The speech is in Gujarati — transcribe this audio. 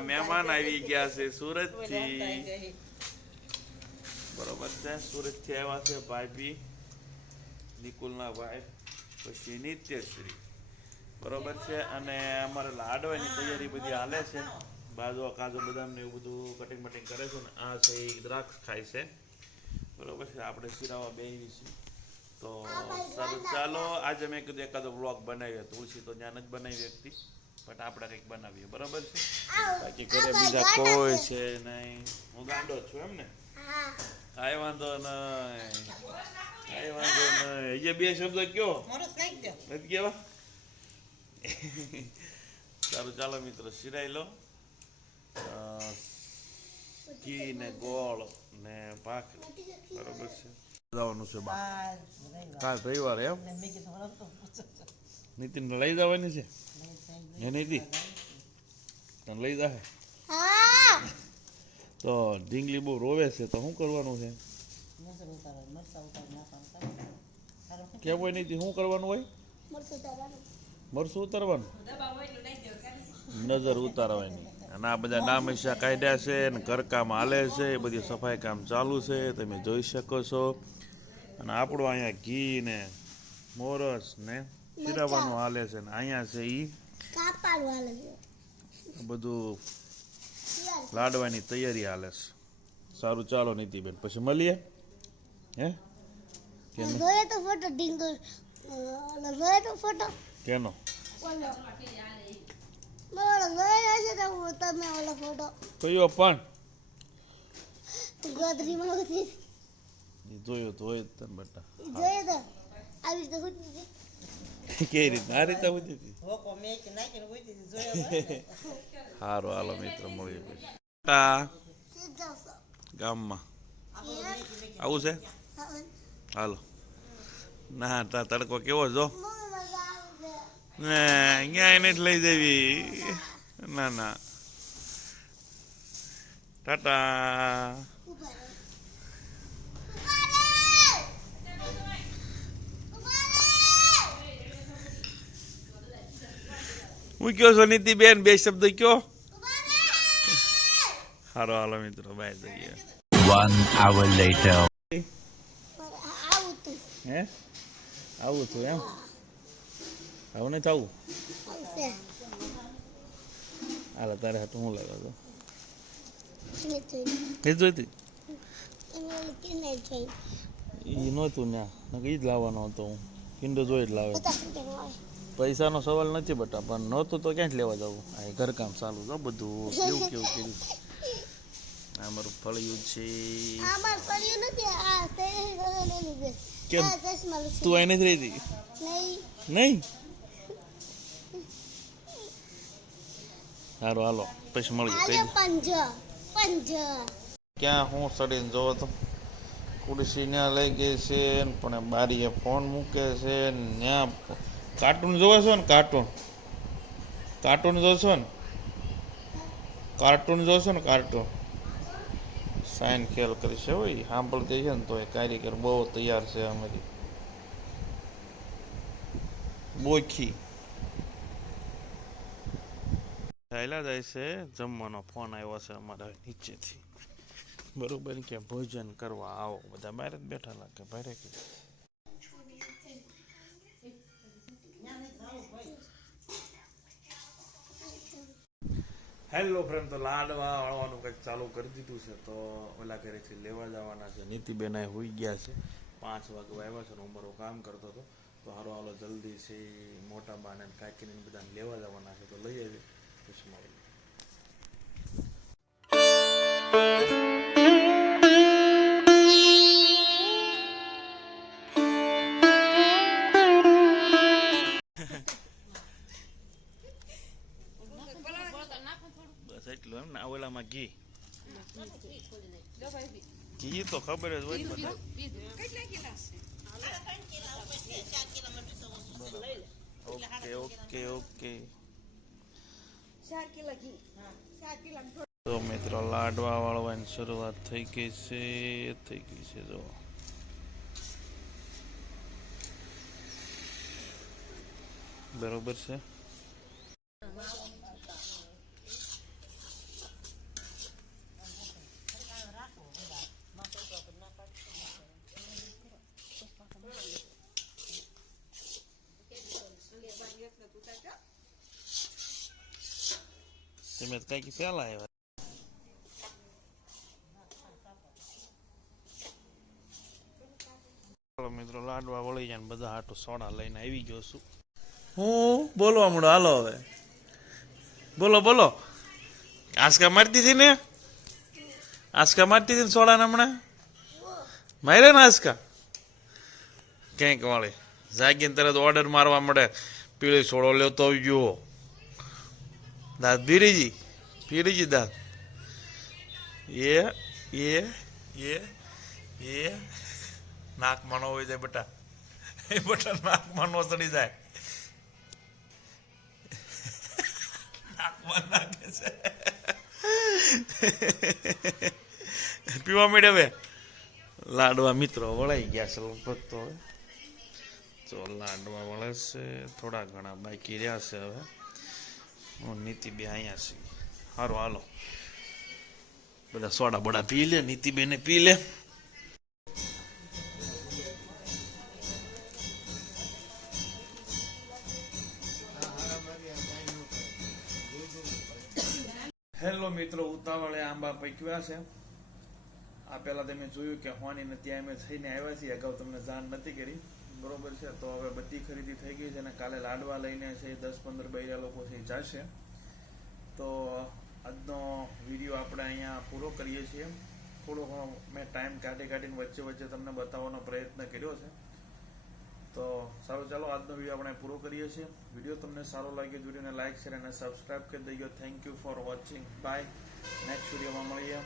મહેમાન આવી ગયા છે સુરત થી, બરોબર છે. સુરત થી આવ્યા છે ભાભી, નિકુલના ભાઈ, પછી નિત્યશ્રી, બરોબર છે. અને અમારે લાડવાની તૈયારી બધી હાલે છે. બાજુ કાજુ બદામ ને એવું બધું કટિંગ બટિંગ કરે છે ને આ છે એ દ્રાક્ષ ખાય છે, બરોબર છે. આપણે શિરાવા બેસી છીએ. તો સારું ચાલો, આજે મેં કીધું એકાદો બ્લોગ બનાવીએ. તુલસી તો ત્યાં જ બનાવી વ્યક્તિ, બટ આપણે કંઈક બનાવીએ, બરોબર છે. બાકી ઘરે બીજા કોઈ છે નહીં. હું ગાંડો છું એમ ને? કાંઈ વાંધો નહીં, કાંઈ વાંધો નહીં. એ બે શબ્દ કયો નથી કેવા? સારું ચાલો મિત્રો, શિરાઈ લો. ઘી ને ગોળ ને ભાખરી, બરોબર છે. જવાનું છે કાલ રવિવાર એમ? નીતિન લઈ જવાની છે ને? નીતિ તને લઈ જાય તો ઢીંગલી બહુ રોવે છે, તો શું કરવાનું છે? કેમ હોય નીતિ, શું કરવાનું હોય? મરસું ઉતારવાનું, નજર ઉતારવાની. અને આ બધા ડામૈસા કાઢ્યા છે ને ઘરકામ હાલે છે, એ બધી સફાઈ કામ ચાલુ છે, તમે જોઈ શકો છો. અને આપણું અહીંયા ઘી ને મોરસ ને શીરાવાનું હાલે છે ને અહીંયા છે ઈ બધું લાડવાની તૈયારી હાલે છે. સારું ચાલો નીતિબેન, પછી મળીએ. હે કેનો કયો પણ જોયો તો હોય તને બેટા, કેવી રીતે આ રીતે હોતી હતી? સારું હાલો મિત્રો, મળીએ પછી ગામમાં. આવું છે? હાલો. ના તા તડકો કેવો જો ક્યાંય નથી લઈ જવી. ના ના, ટાટા. હું કયો છો નીતિબેન, બે શબ્દ કયો. સારો હાલો મિત્રો, બાય જઈએ. 1 hour later. હે આવું હતું એમ? આવું નથી આવું? હાલો તારે હાટું હું લાગે તો જોઈતી એ નહોતું ને એ જ લાવવાનો હતો હું. કિંડો જોઈ જ લાવે. પૈસાનો સવાલ નથી બટા, પણ નહોતું તો ક્યાં જ લેવા જવું. આ ઘરકામ ચાલુ છે બધું. કેવું કેવું કર્યું. આ મારું ફળિયું છે. કેમ તું અહીં નથી રહેતી? નહીં. સારું હાલો, પછી મળીએ. ક્યાં હું સડીને જોવો તો ખુરશી ત્યાં લઈ ગઈ છે, પણ બારીએ ફોન મૂકે છે. ત્યાં કાર્ટૂન જોવો છો ને? કાર્ટૂન જોશો ને? કાર્ટૂન જોશો ને? કાર્ટૂન સાઈન ખેલ કરી છે હોય સાંભળતી છે ને, તો એ કારીગર બહુ તૈયાર છે. અમારી બોખી ચાલ્યા જાય છે. જમવાનો ફોન આવ્યો છે અમારા નીચેથી, બરોબર કે ભોજન કરવા આવો. બધા બહાર જ બેઠા લાગે. ભાઈ કે હેલો ફ્રેન્ડ, તો લાડવા વાળવાનું કંઈક ચાલુ કરી દીધું છે. તો ઓલા ઘરેથી લેવા જવાના છે. નીતિબેન હોઈ ગયા છે, 5 વાગે આવ્યા છે ને હું મારું કામ કરતો હતો. તો હારો હાલો જલ્દી છે મોટા બાને કાકીને બધાને લેવા જવાના છે. તો લઈ આવી પછી મળી. એટલું એમ ને? ઓલામાં ઘી ઘી તો ખબર જ હોય બધા. Okay okay okay. તો મિત્રો લાડવા વાળવાની શરૂઆત થઈ ગઈ છે. જો બરોબર છે. તમે કઈક પેલા આવ્યા. ચાલો મિત્રો, લાડવા વળી જાય ને બધા હાટું સોડા લઈને આવી ગયો છું. હું બોલવા મળો, હાલો હવે બોલો બોલો. આસકા મારતી હતી ને, આસકા મારતી હતી ને સોડા હમણાં મારે ને આસકા ક્યાંક વાળી જાગીને તરત ઓર્ડર મારવા મળે, પીળી સોડો લેતો આવજો. દાંત પીરીજી દાંત એ નાકમાં ન હોય જાય બેટા, એ બેટા નાકમાં નો ચડી જાય, નાકમાં નાખે છે. પીવા મળે હવે લાડવા મિત્રો વળાઈ ગયા છે લગભગ. તો હવે તો લાડવા વળે છે, થોડા ઘણા બાકી રહ્યા છે. હવે હું નીતિબે અહીંયા છે. સારું હાલો, બધા સોડા બોડા પી લે, નીતિબેને પી લે. હેલો મિત્રો, ઉતાવળે આંબા પૈક્યા છે. આ પહેલા તમે જોયું કે હોની ત્યાં અમે થઈને આવ્યા છીએ, અગાઉ તમને જાણ નથી કરી, બરોબર છે. તો હવે બધી ખરીદી થઈ ગઈ છે અને કાલે લાડવા લઈને છે 10-15 બૈરા લોકો છે જશે. તો આજનો વિડીયો આપણે અહીંયા પૂરો કરીએ છીએ. થોડો ઘણો મેં ટાઈમ કાઢીને વચ્ચે વચ્ચે તમને બતાવવાનો પ્રયત્ન કર્યો છે. તો સારું, ચાલો આજનો વિડીયો આપણે પૂરો કરીએ છીએ. વિડીયો તમને સારો લાગ્યો, વિડીયોને લાઈક શેર અને સબસ્ક્રાઈબ કરી દઈએ. Thank you for watching. Bye. Next વિડીયોમાં મળીએ.